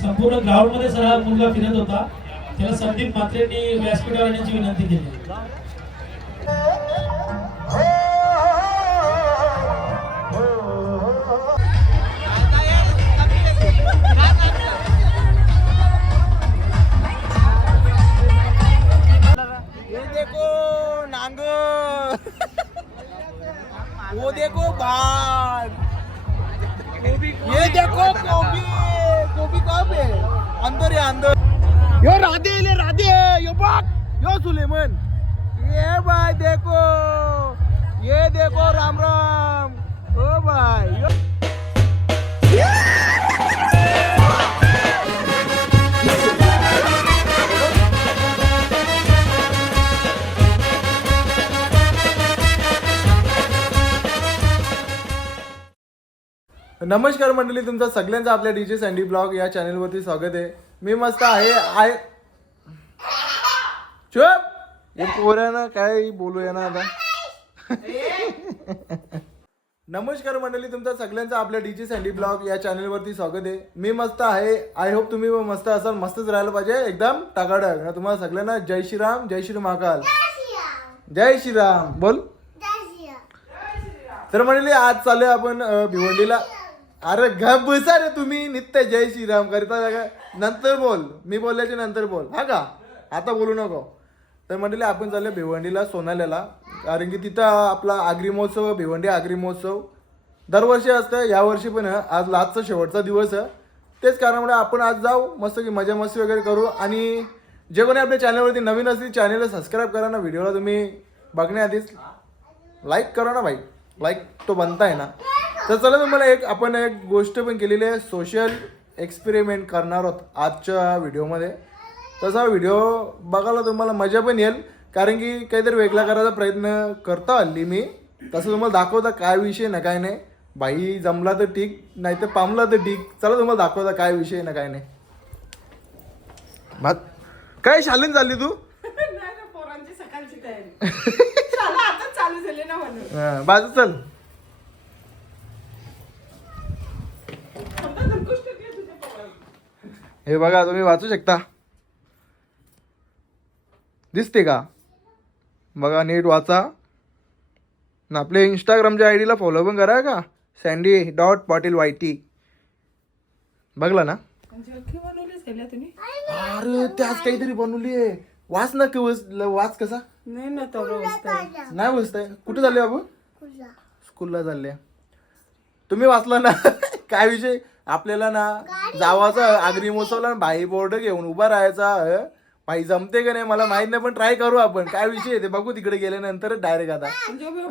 संपूर्ण ग्राउंडमध्ये सर हा मुलगा फिरत होता. त्याला संदीप मात्रेंनी व्यासपीठावर येण्याची विनंती केली. देखो नांग। वो देखो भाग ये देखो कोबी। कोबी कहाँ पे अंदर है अंदर. यो राधे ले राधे यो बघ. यो सुलेमन. ये भाई देखो. ये देखो राम राम. ओ भाई यो. नमस्कार मंडळी तुमचं सगळ्यांचं आपल्या डीजे सँडी ब्लॉग या चॅनलवरती स्वागत आहे. मी मस्त आहे आहे. चुप. हे पोरानं काय बोलूया ना आता? नमस्कार मंडळी तुमचं सगळ्यांचं आपल्या डीजे सँडी ब्लॉग या चॅनलवरती स्वागत आहे. मी मस्त आहे. आय होप तुम्ही मस्त असाल मस्तच राहायला पाहिजे. एकदम टाकाटक. ना तुम्हाला सगळ्यांना जय श्रीराम जय श्री महाकाल. जय श्रीराम. बोल. तर म्हणले आज चालू आपण भिवंडीला. अरे गप बसा रे तुम्ही नित्य जय श्रीराम करता का नंतर बोल मी बोलल्याच्या नंतर बोल. हा का? आता बोलू नको. तर म्हटले आपण चाललो भिवंडीला सोनाल्याला. कारण की तिथं आपला आगरी महोत्सव भिवंडी आगरी महोत्सव. दरवर्षी असतं यावर्षी पण आज लास्टचा शेवटचा दिवस आहे. तेच कारणामुळे आपण आज जाऊ मस्त की मजा मस्ती वगैरे करू. आणि जे कोणी आपल्या चॅनलवरती नवीन असतील चॅनलला सबस्क्राईब करा ना. व्हिडिओला तुम्ही बघण्याआधीच लाईक करा ना भाई. लाईक तो बनताय ना. तर चला तुम्हाला एक आपण एक गोष्ट पण केलेली आहे. सोशल एक्सपेरिमेंट करणार आहोत आजच्या व्हिडिओमध्ये. तसा व्हिडिओ बघायला तुम्हाला मजा पण येईल. कारण की काहीतरी वेगळा करायचा प्रयत्न करतो हल्ली मी. तसं तुम्हाला दाखवता काय विषय ना काय नाही. बाई जमला तर ठीक नाही तर पामला तर ठीक. चला तुम्हाला दाखवता काय विषय ना काय नाही. काय शालीन चालली तू? पोरांची सकाळची तयारी. चालू झाली ना म्हणून. बाजू चल. हे बघा तुम्ही वाचू शकता. दिसते का? बघा नीट वाचा. ना आपल्या इंस्टाग्रामच्या आय डीला फॉलो पण करा का? Sandy dot Patil Y T बघला ना? अरे त्याच काहीतरी बनवली आहे. वाच ना की वाच कसा? नाही बसताय कुठे चालले बाबू? स्कूलला चालले. तुम्ही वाचला ना? काय विषय? आपल्याला ना जावाचा आगरी महोत्सवला ना भाई बोर्ड घेऊन उभा राहायचा अं? भाई जमते का नाही? मला माहीत नाही पण ट्राय करू आपण. काय विषय आहे ते? बघू तिकडे गेल्यानंतर डायरेक्ट आता.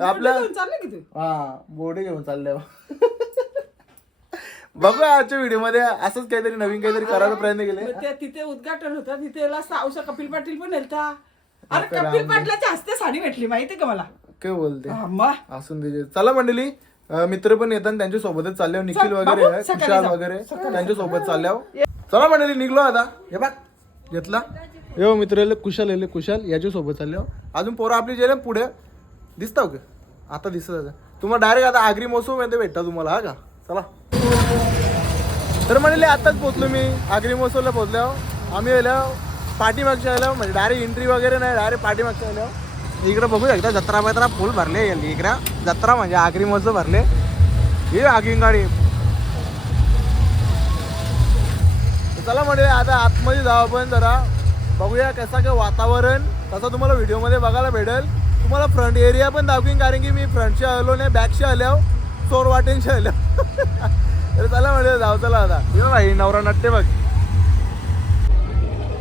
आपलं चाललं की तू? हा बोर्ड घेऊन चालल्यावर बघू. आजच्या व्हिडिओमध्ये असंच काहीतरी नवीन काहीतरी करायचा प्रयत्न केले तिथे उद्घाटन होतं. तिथे सावसा कपिल पाटील पण येलता अरे कपिल पाटलाच्या हस्ते साडी भेटली माहितीये का मला? काय बोलते? असून दे. चला मंडळी मित्र पण येतात त्यांच्या सोबतच चालले निखिल वगैरे आहे, कुशाल. वगैरे त्यांच्यासोबत चालल्यावर. चला मंडळी निघलो आता. हे बघ घेतला. यो मित्र येले कुशाल येले कुशाल याच्या सोबत चालल्यावर. अजून पोरं आपली जे पुढे. दिसता का आता दिसत आहे. तुम्हाला डायरेक्ट आता आगरी महोत्सवमध्ये भेटता तुम्हाला हा का? चला. तर म्हणले आताच पोचलो मी. आगरी महोत्सवला पोचल्यावर आम्ही आल्यावर पाठीमागच्या आल्यावर म्हणजे डायरेक्ट एंट्री वगैरे नाही डायरेक्ट पाठीमागच्या आल्यावर. इकडं बघू शकता जत्रा बित्रा फुल भरले इकडं जत्रा म्हणजे आगरी महोत्सव भरले. हे आगीन गाडी. चला म्हणजे आता आतमध्ये जाऊ आपण जरा. बघूया कसं काय वातावरण. तसं तुम्हाला व्हिडिओमध्ये बघायला भेटेल. तुम्हाला फ्रंट एरिया पण दाखवीन कारण की मी फ्रंटशी आलो नाही बॅकशी आल्यावर चोर वाटेनशी आलो तर चला म्हणजे जाऊ चला आता. भाई नवरा नट्टे बघ.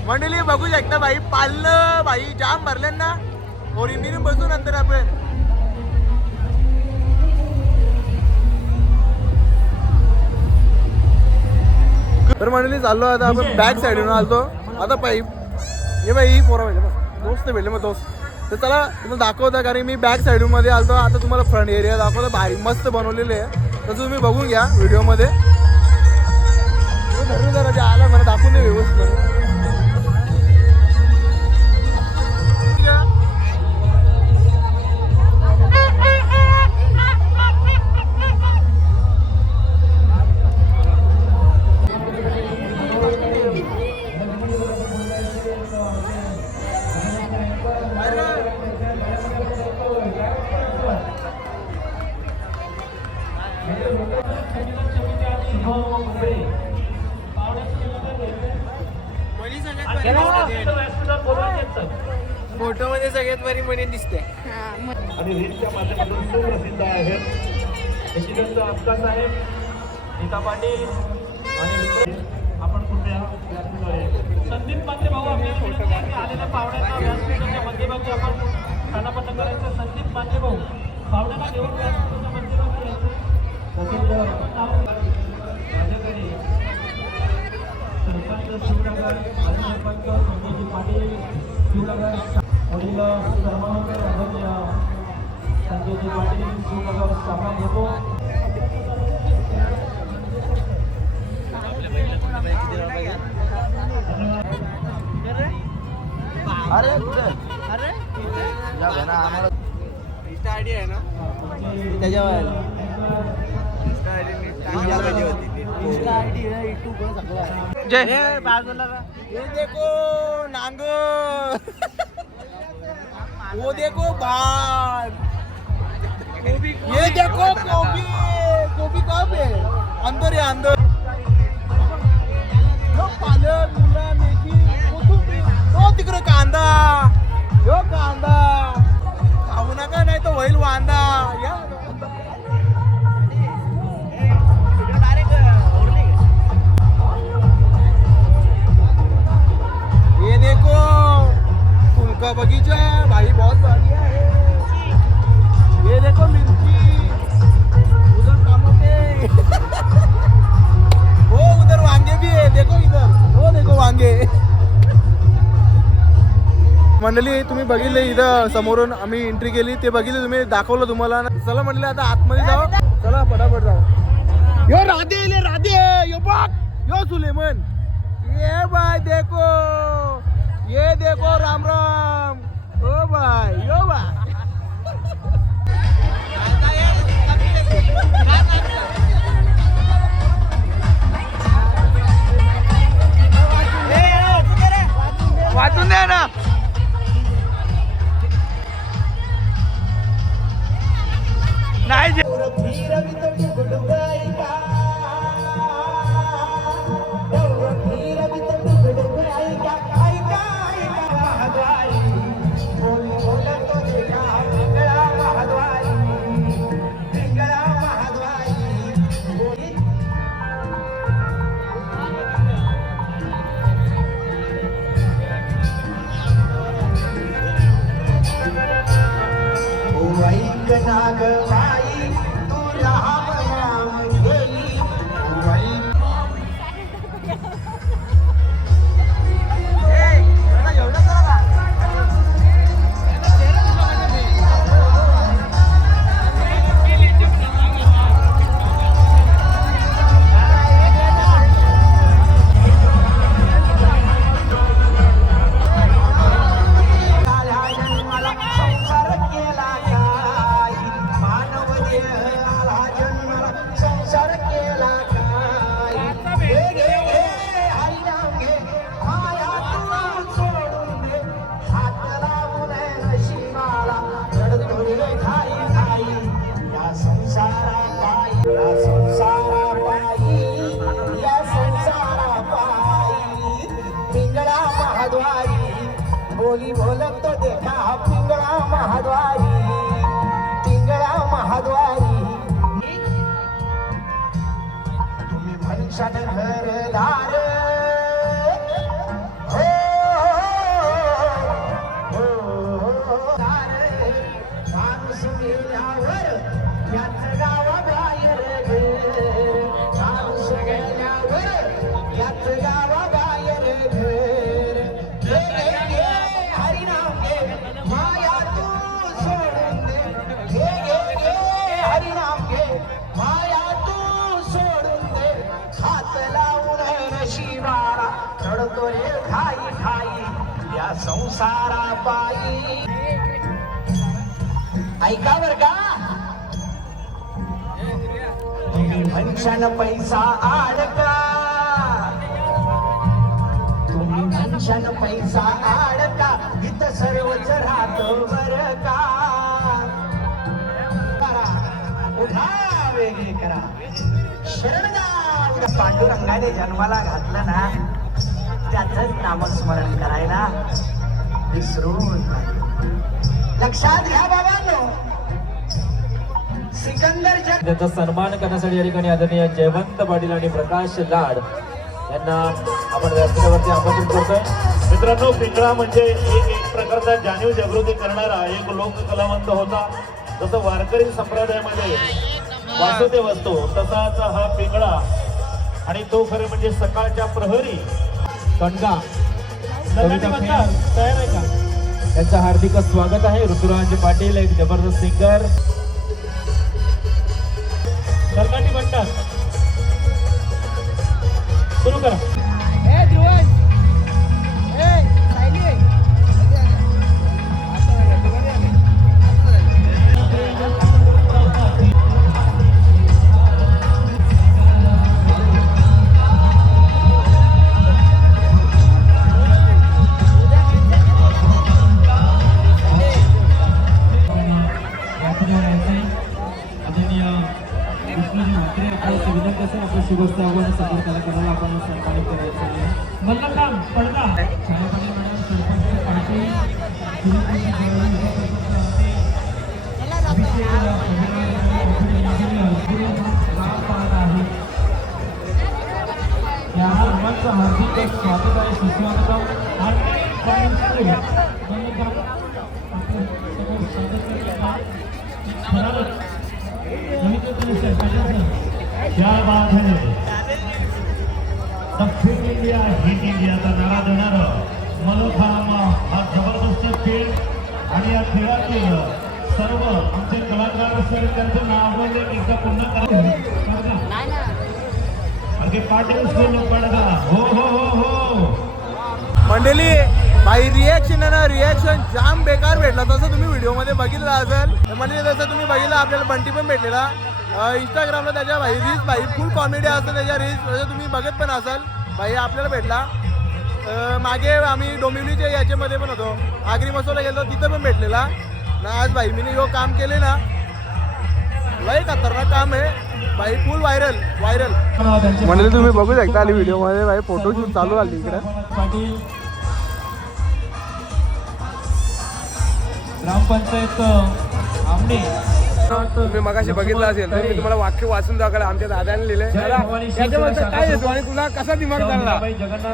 मंडळी बघू शकता भाई. पाल्लं भाई जाम भरले ना. ओरिंदीने बसू नंतर आपण तर मंडळी चाललो आता आपण बॅक साईडून आलतो. आता पाईप ये बाई ही पोरा भेटले. दोस्त भेटले मग दोस्त. तर चला तुम्हाला दाखवता कारण मी बॅक साईडून मध्ये आलतो. आता तुम्हाला फ्रंट एरिया दाखवतो. भारी मस्त बनवलेले आहे. तसं तुम्ही बघून घ्या व्हिडिओमध्ये धरून जरा जे आला मला दाखवून दे व्यवस्थित. माध्यमातून सुप्रसिद्ध आहेत. शशिकांत अक्का साहेब नीता पाटील आणि आपण कृपया संदीप मात्रे भाऊ आपल्याला आलेल्या पाहुण्यांना व्यासपीठाच्या मध्यभागी आपण खानापट्ट करायचं. संदीप मात्रे भाऊ पाहुण्यांना घेऊन व्यासपीठाच्या मध्यभागी यायचं प्रसिद्ध राजकारणी सरपंच शिवनगर माजी सरपंच संभाजी पाटील शिवनगर वडील सर्वांकर अध्यक्ष संजयजी पाटील स्थापन घेतो अरे अरे त्याच्यावर जय. बाजूला ये देखो नांग वो देखो भात ये देखो गोभी गोभी कब है? अंदर है अंदर। मागे मंडळी तुम्ही बघितले इथं समोरून आम्ही एंट्री केली. ते बघितले तुम्ही दाखवलं तुम्हाला. चला म्हणले आता आतमध्ये जाऊ. चला फटाफट जाऊ. यो राधे राधे. यो बघ. यो सुलेमन. ये बाय देखो. ये देखो राम राम. ओ बाय. यो बाय. वाचून द्या ना. नाही नाग तुम्ही म्हणशान रडतो रे खाई खाई या संसारा पायी. ऐका बर का? तुम्ही म्हणशान पैसा आडका. तुम्ही म्हणशान पैसा आडका इथं सर्वच राहत बर का? उठा वेगळे करा शरण पांडुरंगाने जन्माला घातलं ना नामस्मरण करायला विसरून. लक्षात घ्या बाबांनो सिकंदर त्यांचा सन्मान करण्यासाठी या ठिकाणी आदरणीय जयवंत पाटील आणि प्रकाश लाड यांना आपण व्यासपीठावरती आमंत्रित करतोय. मित्रांनो पिंगळा म्हणजे एक एक प्रकारचा जाणीव जागृती करणारा एक लोक कलावंत होता. जसं वारकरी संप्रदायामध्ये वासुदेव असतो तसाच हा पिंगळा. आणि तो खरे म्हणजे सकाळच्या प्रहरी कणगा कविता तयार आहे का? त्यांचं हार्दिक स्वागत आहे. ऋतुराज पाटील एक जबरदस्त सिंगर म्हणतात सुरू करा. गोष्ट आपल्या शुभस्थ आव्हान आपण सन्मानित करायचं मल्लखाम पडदा. छायापाटील मॅडम सरपंच पाटील या सर्वांचं हार्दिक स्वागत आहे सुस्वागतम आपलं स्वागत क्या बात है। दक्षिण इंडिया हिट इंडियाचा नारा देणार मलोखाम हा जबरदस्त खेळ आणि या खेळातील सर्व आमचे कलाकार सर त्यांचं नाव एकदा पुन्हा करा. अगदी पाटील पडदा. हो हो हो हो. मंडळी भाई रिॲक्शन आहे ना रिॲक्शन जाम बेकार भेटला. तसं तुम्ही व्हिडिओमध्ये बघितलं असेल म्हणजे तसं तुम्ही बघितलं आपल्याला बंटी पण भेटलेला. इंस्टाग्रामला त्याच्या भाई रील्स भाई फुल कॉमेडी असतं त्याच्या रील्स म्हणजे तुम्ही बघत पण असाल. भाई आपल्याला भेटला. मागे आम्ही डोंबिवलीच्या याच्यामध्ये पण होतो. आगरी मसोला गेलो तिथं पण भेटलेला. ना आज भाई मी यो काम केले ना. लय खतरनाक काम आहे. भाई फुल व्हायरल व्हायरल म्हणजे तुम्ही बघू शकता आली व्हिडिओमध्ये भाई फोटोशूट चालू आली इकडे ग्रामपंचायत आमने. तुम्ही मगाशी बघितलं असेल तर मी तुम्हाला वाक्य वाचून दाखवलं आमच्या दादाने लिहिले काय येतो आणि तुला कसा दिमाग चालला?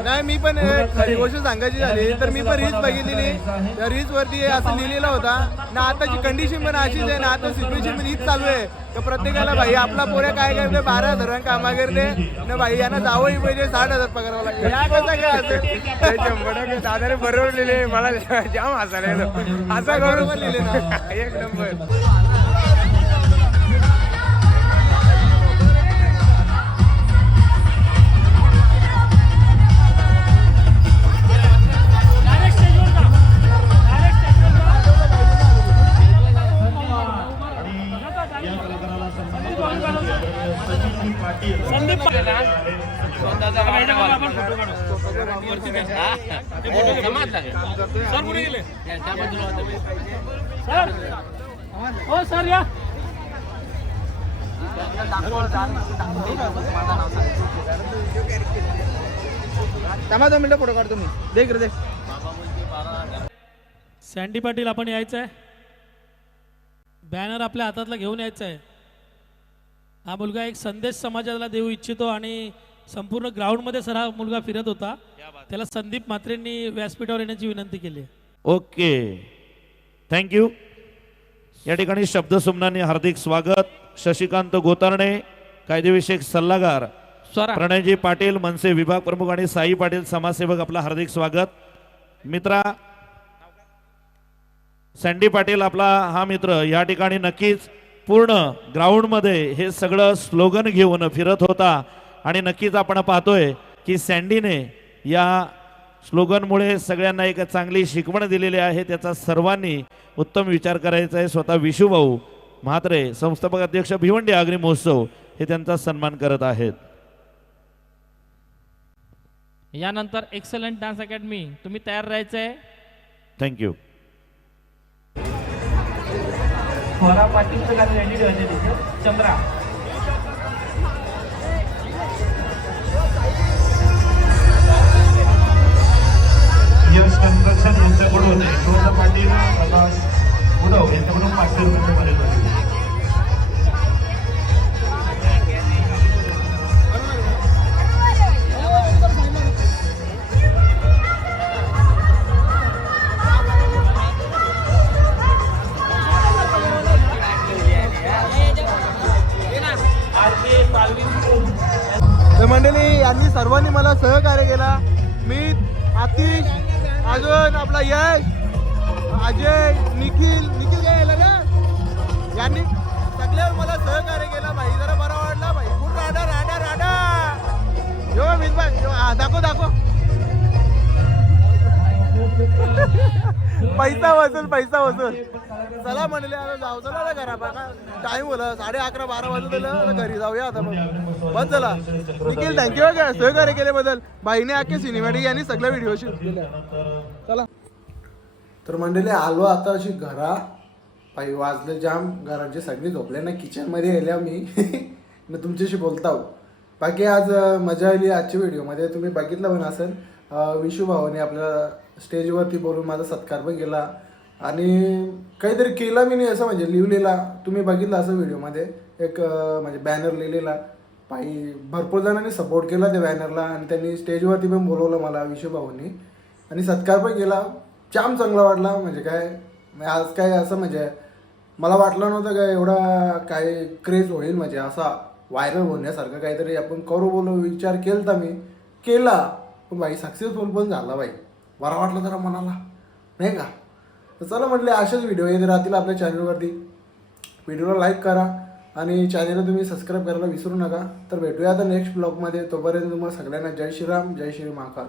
नाही मी पण खरी गोष्ट सांगायची झाली तर मी पण रील्स बघितलेली त्या रील्स वरती असं लिहिलेलं होता ना आताची कंडिशन पण अशीच आहे ना आता सिच्युएशन पण हीच चालू आहे. तर प्रत्येकाला भाई आपला पोऱ्या काय करते बारा हजार कामा करते ना भाई यांना जावंही पाहिजे साठ हजार पगारावा लागते या कसा काय असेल शंभर टक्के दादाने बरोबर लिहिले मला जाम हसायला असा बरोबर लिहिले ना. एक नंबर. थांबा दोन मिनिटं फोटो काढतो मी. देख रे देख. सँडी पाटील आपण यायचं आहे बॅनर आपल्या हातातला घेऊन यायचा आहे हा मुलगा एक संदेश समाजाला देऊ इच्छितो आणि संपूर्ण ग्राउंडमध्ये सर हा मुलगा फिरत होता. त्याला संदीप म्हात्रेंनी व्यासपीठावर येण्याची विनंती केली आहे. ओके. थँक्यू या ठिकाणी शब्दसुमनांनी हार्दिक स्वागत. शशिकांत गोतारणे कायदेविषयक सल्लागार. प्रणयजी पाटील मनसे विभाग प्रमुख आणि साई पाटील समाजसेवक आपला हार्दिक स्वागत. मित्रा सँडी पाटील आपला हा मित्र या ठिकाणी नक्कीच पूर्ण ग्राउंडमध्ये हे सगळं स्लोगन घेऊन फिरत होता. आणि नक्कीच आपण पाहतोय की सँडीने या स्लोगनमुळे सगळ्यांना एक चांगली शिकवण दिलेली आहे. त्याचा सर्वांनी उत्तम विचार करायचा आहे. स्वतः विशुभाऊ म्हात्रे संस्थापक अध्यक्ष भिवंडी आग्री महोत्सव हे त्यांचा सन्मान करत आहेत. यानंतर एक्सलंट डान्स अकॅडमी तुम्ही तयार राहायचं आहे थँक्यू चंद्रा. यश कन्स्ट्रक्शन यांच्याकडून शोधा पाटील प्रकाश उदव यांच्याकडून पाचशे रुपये तर मंडळी यांनी सर्वांनी मला सहकार्य केला. मी आतिश अजून आपला यश अजय निखिल निखिल काय यायला ना यांनी सगळ्यावर मला सहकार्य केला भाई. जरा बरा वाटला भाई. फुल राडा राडा राडा यो मी दाखव दाखव. पैसा वसूल पैसा वसूल चला म्हणले आता जाऊ चला ना घरा बघा टाइम होलं साडे अकरा बारा वाजून घरी जाऊया आता मग. बस चला. निखिल थँक्यू का सहकार्य केल्याबद्दल. बाईने अख्खे सिनेमॅटिक यांनी सगळ्या व्हिडिओ शूट केल्या चला. तर मंडळी आलो आता अशी घरा. पायी वाजले जाम. घरांचे सगळे झोपले ना. किचनमध्ये गेल्या मी. मी तुमच्याशी बोलताव हो. बाकी आज मजा आली आजच्या व्हिडिओमध्ये तुम्ही बघितलं पण असेल. अं, विशू भावाने आपल्या स्टेजवरती बोलून माझा सत्कार पण केला. आणि काहीतरी केला मी नाही असं म्हणजे लिहिलेला. तुम्ही बघितलं असं व्हिडिओमध्ये एक म्हणजे बॅनर लिहिलेला. पायी भरपूर जणांनी सपोर्ट केला त्या बॅनरला आणि त्यांनी स्टेजवरती पण बोलवलं मला विशूभाऊंनी आणि सत्कार पण केला. जाम चांगला वाटला म्हणजे काय म्हणजे आज काय असं म्हणजे मला वाटलं नव्हतं काय एवढा काय क्रेज होईल म्हणजे असा व्हायरल होण्यासारखं काहीतरी आपण करू बोलू विचार केला मी. केला. पण बाई सक्सेसफुल पण झाला बाई. बरा वाटलं जरा मनाला. नाही का? तर चला म्हटले असेच व्हिडिओ येत राहतील आपल्या चॅनलवरती व्हिडिओला लाईक करा आणि चॅनलला तुम्ही सबस्क्राईब करायला विसरू नका. तर भेटूया आता नेक्स्ट ब्लॉगमध्ये तोपर्यंत तुम्हाला सगळ्यांना जय श्रीराम जय श्री महाकाल.